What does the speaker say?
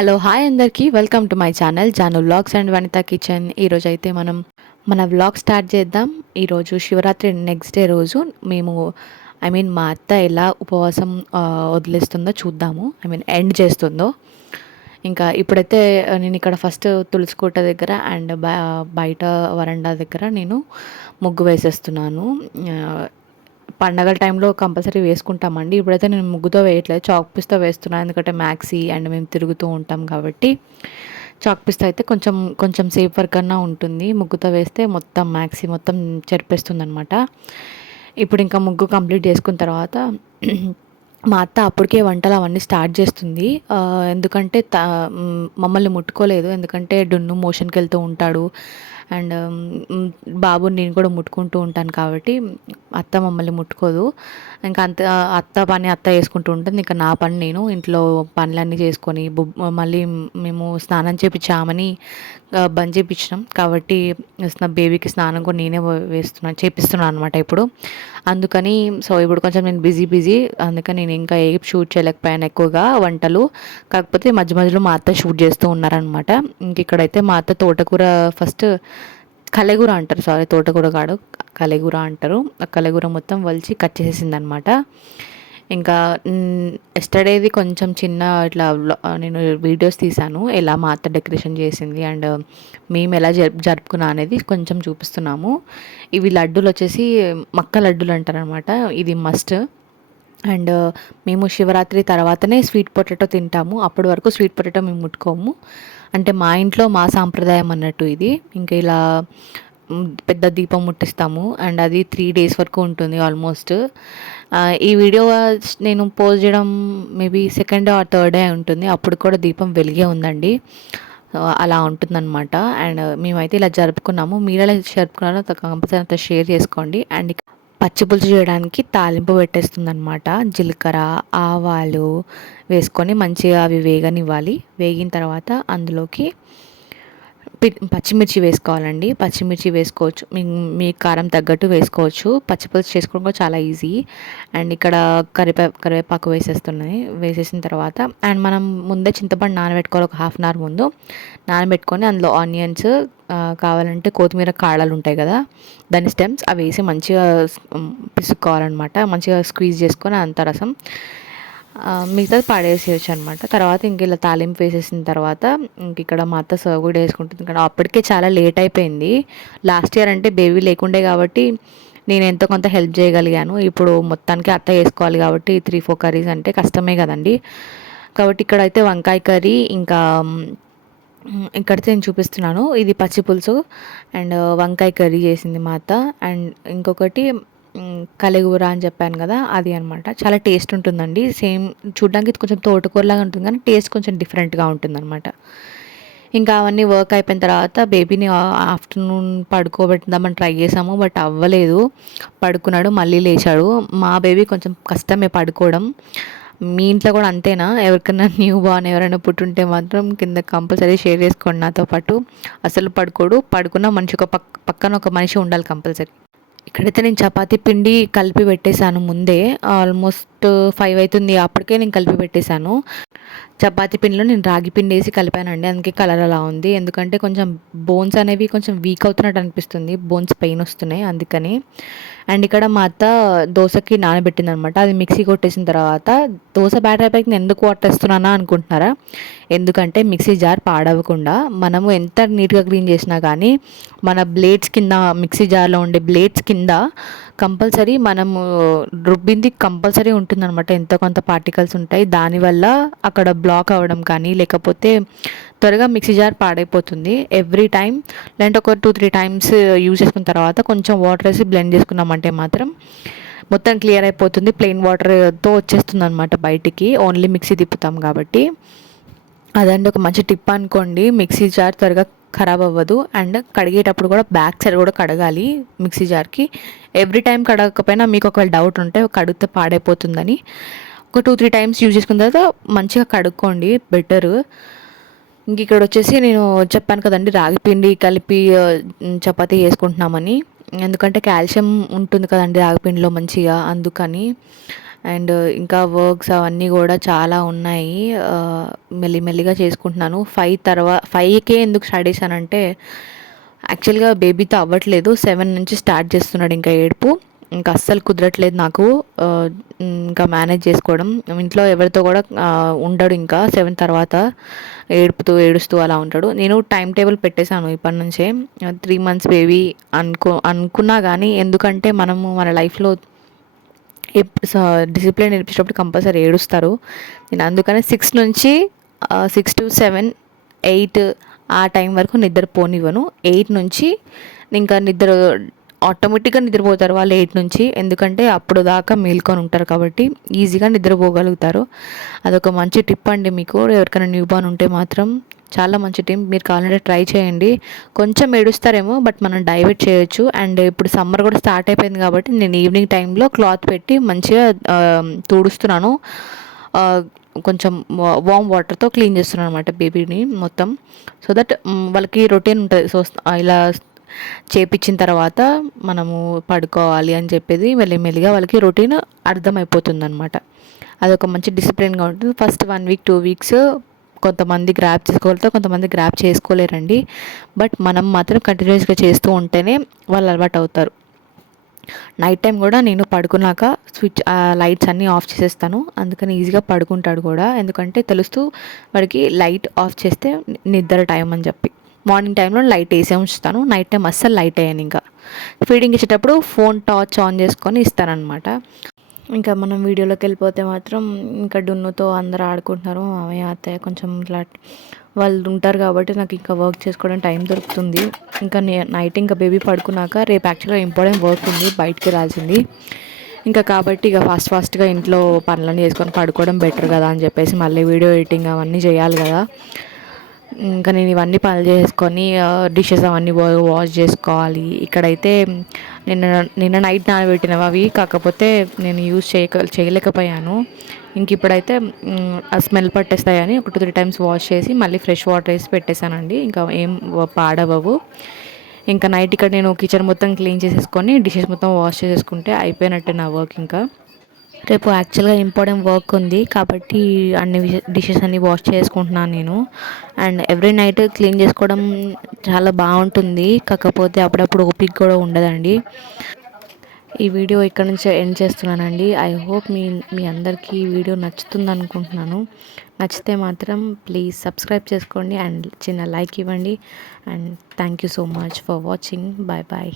Hello hi అందరికీ welcome to my channel Janu vlogs and Vanitha kitchen. ఈరోజు అయితే మనం మన వ్లాగ్ స్టార్ట్ చేద్దాం. ఈరోజు శివరాత్రి నెక్స్ట్ డే రోజు మేము మా అత్త ఎలా ఉపవాసం వదిలేస్తుందో చూద్దాము. ఎండ్ చేస్తుందో. ఇంకా ఇప్పుడైతే నేను ఇక్కడ ఫస్ట్ తులసికోట దగ్గర అండ్ బయట వరండా దగ్గర నేను ముగ్గు వేసేస్తున్నాను. పండగల టైంలో కంపల్సరీ వేసుకుంటామండి. ఇప్పుడైతే నేను ముగ్గుతో వేయట్లేదు, చాక్ పీస్తో వేస్తున్నాను. ఎందుకంటే మ్యాక్సీ అండ్ మేము తిరుగుతూ ఉంటాం కాబట్టి చాక్ పీస్తో అయితే కొంచెం కొంచెం సేఫ్ వర్క్ అన్నా ఉంటుంది. ముగ్గుతో వేస్తే మొత్తం మ్యాక్సీ మొత్తం చెరిపేస్తుంది అనమాట. ఇప్పుడు ఇంకా ముగ్గు కంప్లీట్ చేసుకున్న తర్వాత మా అత్త అప్పటికే వంటలు అవన్నీ స్టార్ట్ చేస్తుంది. ఎందుకంటే మమ్మల్ని ముట్టుకోలేదు, ఎందుకంటే డున్ను మోషన్కి వెళ్తూ ఉంటాడు అండ్ బాబుని నేను కూడా ముట్టుకుంటూ ఉంటాను కాబట్టి అత్త మమ్మల్ని ముట్టుకోదు. ఇంకా అంత అత్త పని అత్త చేసుకుంటూ ఉంటుంది. ఇంకా నా పని నేను ఇంట్లో పనులన్నీ చేసుకొని మళ్ళీ మేము స్నానం చేపించామని బంద్ చేపించినాం కాబట్టి బేబీకి స్నానం కూడా నేనే చేపిస్తున్నాను అనమాట ఇప్పుడు. అందుకని ఇప్పుడు కొంచెం నేను బిజీ అందుకని నేను ఇంకా ఏ షూట్ చేయలేకపోయాను ఎక్కువగా వంటలు. కాకపోతే మధ్య మధ్యలో మా అత్త షూట్ చేస్తూ ఉన్నారనమాట. ఇంక ఇక్కడైతే మా అత్త తోటకూర ఫస్ట్ కలెగూర అంటారు, సారీ తోటకూర కాదు కలెగూర అంటారు. ఆ కలెగూర మొత్తం వలిచి కట్ చేసేసింది అనమాట. ఇంకా ఎస్టర్డేది కొంచెం చిన్న ఇట్లా నేను వీడియోస్ తీశాను, ఎలా మా అత్త డెకరేషన్ చేసింది అండ్ మేము ఎలా జరుపుకున్నా అనేది కొంచెం చూపిస్తున్నాము. ఇవి లడ్డూలు వచ్చేసి మక్క లడ్డూలు అంటారనమాట. ఇది మస్ట్. అండ్ మేము శివరాత్రి తర్వాతనే స్వీట్ పొటాటో తింటాము. అప్పటి వరకు స్వీట్ పొటాటో మేము ముట్టుకోము. అంటే మా ఇంట్లో మా సాంప్రదాయం అన్నట్టు ఇది. ఇంకా ఇలా పెద్ద దీపం ముట్టిస్తాము అండ్ అది 3 days వరకు ఉంటుంది ఆల్మోస్ట్. ఈ వీడియో నేను పోస్ట్ చేయడం maybe 2nd or 3rd day ఉంటుంది. అప్పుడు కూడా దీపం వెలిగే ఉందండి. అలా ఉంటుందన్నమాట. అండ్ మేమైతే ఇలా జరుపుకున్నాము. మీరు ఎలా జరుపుకున్నారో కంపల్సరీ అంతా షేర్ చేసుకోండి. అండ్ పచ్చి పులుసు చేయడానికి తాలింపు పెట్టేస్తుందనమాట. జీలకర్ర ఆవాలు వేసుకొని మంచిగా అవి వేగనివ్వాలి. వేగిన తర్వాత అందులోకి పచ్చిమిర్చి వేసుకోవాలండి. పచ్చిమిర్చి వేసుకోవచ్చు, మీ కారం తగ్గట్టు వేసుకోవచ్చు. పచ్చిపులుసు చేసుకోవడం కూడా చాలా ఈజీ. అండ్ ఇక్కడ కరివేపాకు వేసేసిన తర్వాత అండ్ మనం ముందే చింతపండు నానబెట్టుకోవాలి. ఒక 1/2 hour ముందు నానబెట్టుకొని అందులో ఆనియన్స్, కావాలంటే కొత్తిమీర కాడలు ఉంటాయి కదా, దాని స్టెమ్స్ అవి వేసి మంచిగా పిసుక్కోవాలన్నమాట. మంచిగా స్క్వీజ్ చేసుకొని అంత రసం మిగతాది పాడేసేయచ్చు అనమాట. తర్వాత ఇంక ఇలా తాలింపు వేసేసిన తర్వాత ఇంక ఇక్కడ మా అత్త సర్వ్ కూడా వేసుకుంటుంది. ఇక్కడ అప్పటికే చాలా లేట్ అయిపోయింది. లాస్ట్ ఇయర్ అంటే బేబీ లేకుండే కాబట్టి నేను ఎంతో కొంత హెల్ప్ చేయగలిగాను. ఇప్పుడు మొత్తానికి అత్త వేసుకోవాలి కాబట్టి 3-4 కర్రీస్ అంటే కష్టమే కదండి. కాబట్టి ఇక్కడైతే వంకాయ కర్రీ, ఇంకా ఇక్కడైతే నేను చూపిస్తున్నాను, ఇది పచ్చి పులుసు అండ్ వంకాయ కర్రీ చేసింది మా అత్త. అండ్ ఇంకొకటి కలెగూర అని చెప్పాను కదా, అది అనమాట. చాలా టేస్ట్ ఉంటుందండి. సేమ్ చూడడానికి కొంచెం తోటకూరలాగా ఉంటుంది కానీ టేస్ట్ కొంచెం డిఫరెంట్గా ఉంటుందన్నమాట. ఇంకా అవన్నీ వర్క్ అయిపోయిన తర్వాత బేబీని ఆఫ్టర్నూన్ పడుకోబెడదామని ట్రై చేసాము, బట్ అవ్వలేదు. పడుకున్నాడు, మళ్ళీ లేచాడు. మా బేబీ కొంచెం కష్టమే పడుకోవడం. మీ ఇంట్లో కూడా అంతేనా? ఎవరికైనా న్యూ బార్న్ ఎవరైనా పుట్టుంటే మాత్రం కింద కంపల్సరీ షేర్ చేసుకోండి నాతో పాటు. అసలు పడుకున్న మనిషి పక్కన ఒక మనిషి ఉండాలి కంపల్సరీ. ఇక్కడైతే నేను చపాతీ పిండి కలిపి పెట్టేశాను ముందే. ఆల్మోస్ట్ 5 అవుతుంది, అప్పటికే నేను కలిపి పెట్టేశాను. చపాతీ పిండిలో నేను రాగి పిండి వేసి కలిపానండి, అందుకే కలర్ అలా ఉంది. ఎందుకంటే కొంచెం బోన్స్ అనేవి కొంచెం వీక్ అవుతున్నట్టు అనిపిస్తుంది, బోన్స్ పెయిన్ వస్తున్నాయి అందుకని. అండ్ ఇక్కడ మా అత్త దోశకి నానబెట్టింది అనమాట. అది మిక్సీ కొట్టేసిన తర్వాత దోశ బ్యాటర్ అయిపోయి నేను ఎందుకు వాటర్ వేస్తున్నానా అనుకుంటున్నారా? ఎందుకంటే మిక్సీ జార్ పాడవకుండా మనము ఎంత నీట్గా క్లీన్ చేసినా కానీ మన బ్లేడ్స్ కింద, మిక్సీ జార్లో ఉండే బ్లేడ్స్ కింద కంపల్సరీ మనము రుబ్బింది కంపల్సరీ ఉంటుందన్నమాట. ఎంతో కొంత పార్టికల్స్ ఉంటాయి, దానివల్ల అక్కడ బ్లాక్ అవ్వడం కానీ లేకపోతే త్వరగా మిక్సీ జార్ పాడైపోతుంది. ఎవ్రీ టైం లేదంటే ఒక 2-3 times యూజ్ చేసుకున్న తర్వాత కొంచెం వాటర్ వేసి బ్లెండ్ చేసుకున్నామంటే మాత్రం మొత్తం క్లియర్ అయిపోతుంది. ప్లెయిన్ వాటర్తో వచ్చేస్తుంది అనమాట బయటికి, ఓన్లీ మిక్సీ తిప్పుతాం కాబట్టి. అదండి ఒక మంచి టిప్ అనుకోండి. మిక్సీ జార్ త్వరగా ఖరాబ్ అవ్వదు. అండ్ కడిగేటప్పుడు కూడా బ్యాక్ సైడ్ కూడా కడగాలి మిక్సీ జార్కి. ఎవ్రీ టైం కడగకపోయినా మీకు ఒకవేళ డౌట్ ఉంటే కడిగితే పాడైపోతుందని ఒక 2-3 times యూజ్ చేసుకున్న తర్వాత మంచిగా కడుక్కోండి, బెటరు. ఇంక ఇక్కడ వచ్చేసి నేను చెప్పాను కదండి, రాగి పిండి కలిపి చపాతీ చేసుకుంటున్నామని. ఎందుకంటే కాల్షియం ఉంటుంది కదండి రాగిపిండిలో మంచిగా, అందుకని. అండ్ ఇంకా వర్క్స్ అవన్నీ కూడా చాలా ఉన్నాయి. మెల్లిమెల్లిగా చేసుకుంటున్నాను. 5కే ఎందుకు స్టార్ట్ చేశానంటే యాక్చువల్గా బేబీతో అవ్వట్లేదు. 7 నుంచి స్టార్ట్ చేస్తున్నాడు ఇంకా ఏడుపు. ఇంకా అస్సలు కుదరట్లేదు నాకు. ఇంకా మేనేజ్ చేసుకోవడం, ఇంట్లో ఎవరితో కూడా ఉండడు. ఇంకా 7 తర్వాత ఏడుస్తూ అలా ఉంటాడు. నేను టైం టేబుల్ పెట్టేశాను ఇప్పటి నుంచే. 3 మంత్స్ బేబీ అనుకున్నా కానీ, ఎందుకంటే మనము మన లైఫ్లో డిసిప్లిన్ నేర్పించినప్పుడు కంపల్సరీ ఏడుస్తారు. నేను అందుకనే 6 to 7, 8 ఆ టైం వరకు నిద్ర పోనివ్వను. 8 నుంచి ఇంకా ఆటోమేటిక్గా నిద్రపోతారు వాళ్ళు 8 నుంచి. ఎందుకంటే అప్పుడు దాకా మేల్కొని ఉంటారు కాబట్టి ఈజీగా నిద్రపోగలుగుతారు. అదొక మంచి టిప్ అండి మీకు. ఎవరికైనా న్యూ బార్న్ ఉంటే మాత్రం చాలా మంచి టిప్. మీరు కావాలంటే ట్రై చేయండి. కొంచెం ఏడుస్తారేమో, బట్ మనం డైవర్ట్ చేయొచ్చు. అండ్ ఇప్పుడు సమ్మర్ కూడా స్టార్ట్ అయిపోయింది కాబట్టి నేను ఈవినింగ్ టైంలో క్లాత్ పెట్టి మంచిగా తుడుస్తున్నాను. కొంచెం వామ్ వాటర్తో క్లీన్ చేస్తున్నాను అనమాట బేబీని మొత్తం. సో దట్ వాళ్ళకి రొటీన్ ఉంటుంది. సో ఇలా చేపించిన తర్వాత మనము పడుకోవాలి అని చెప్పేది మెల్లిమెల్లిగా వాళ్ళకి రొటీన్ అర్థమైపోతుంది అనమాట. అదొక మంచి డిసిప్లిన్గా ఉంటుంది. ఫస్ట్ 1 వీక్ 2 వీక్స్ కొంతమంది గ్రాప్ చేసుకోగలుగుతారు, కొంతమంది గ్రాప్ చేసుకోలేరండి. బట్ మనం మాత్రం కంటిన్యూస్గా చేస్తూ ఉంటేనే వాళ్ళు అలవాటు అవుతారు. నైట్ టైం కూడా నేను పడుకున్నాక లైట్స్ అన్నీ ఆఫ్ చేసేస్తాను. అందుకని ఈజీగా పడుకుంటాడు కూడా. ఎందుకంటే తెలుస్తూ వాడికి లైట్ ఆఫ్ చేస్తే నిద్ర టైం అని చెప్పి. మార్నింగ్ టైంలో లైట్ వేసే ఉంచుతాను. నైట్ టైం అస్సలు లైట్ వేయను. ఇంకా ఫీడింగ్ ఇచ్చేటప్పుడు ఫోన్ టార్చ్ ఆన్ చేసుకొని ఇస్తానన్నమాట. ఇంకా మనం వీడియోలోకి వెళ్ళిపోతే మాత్రం ఇంకా డున్నుతో అందరూ ఆడుకుంటున్నారు. మామయ్య అత్తయ్య కొంచెం ఇట్లా వాళ్ళు ఉంటారు కాబట్టి నాకు ఇంకా వర్క్ చేసుకోవడం టైం దొరుకుతుంది. ఇంకా నైట్ ఇంకా బేబీ పడుకున్నాక రేపు యాక్చువల్గా ఇంపార్టెంట్ వర్క్ ఉంది, బయటికి రాల్సింది. ఇంకా కాబట్టి ఇక ఫాస్ట్గా ఇంట్లో పనులన్నీ చేసుకొని పడుకోవడం బెటర్ కదా అని చెప్పేసి మళ్ళీ వీడియో ఎడిటింగ్ అవన్నీ చేయాలి కదా. ఇంకా నేను ఇవన్నీ పనులు చేసుకొని డిషెస్ అవన్నీ వాష్ చేసుకోవాలి. ఇక్కడైతే నిన్న నైట్ నానబెట్టినవి అవి, కాకపోతే నేను యూజ్ చేయలేకపోయాను. ఇంక ఇప్పుడైతే ఆ స్మెల్ పట్టేస్తాయని ఒక 2-3 టైమ్స్ వాష్ చేసి మళ్ళీ ఫ్రెష్ వాటర్ వేసి పెట్టేశానండి. ఇంకా ఏం పాడవవు. ఇంకా నైట్ ఇక్కడ నేను కిచెన్ మొత్తం క్లీన్ చేసేసుకొని డిషెస్ మొత్తం వాష్ చేసేసుకుంటే అయిపోయినట్టే నా వర్క్. ఇంకా రేపు యాక్చువల్గా ఇంపార్టెంట్ వర్క్ ఉంది కాబట్టి అన్ని డిషెస్ అన్నీ వాష్ చేసుకుంటున్నాను నేను. అండ్ ఎవ్రీ నైట్ క్లీన్ చేసుకోవడం చాలా బాగుంటుంది, కాకపోతే అప్పుడప్పుడు ఓపిక కూడా ఉండదండి. ఈ వీడియో ఇక్కడ నుంచి ఎండ్ చేస్తున్నానండి. ఐ హోప్ మీ అందరికీ ఈ వీడియో నచ్చుతుంది అనుకుంటున్నాను. నచ్చితే మాత్రం ప్లీజ్ సబ్స్క్రైబ్ చేసుకోండి అండ్ చిన్న లైక్ ఇవ్వండి. And thank you so much for watching. Bye bye.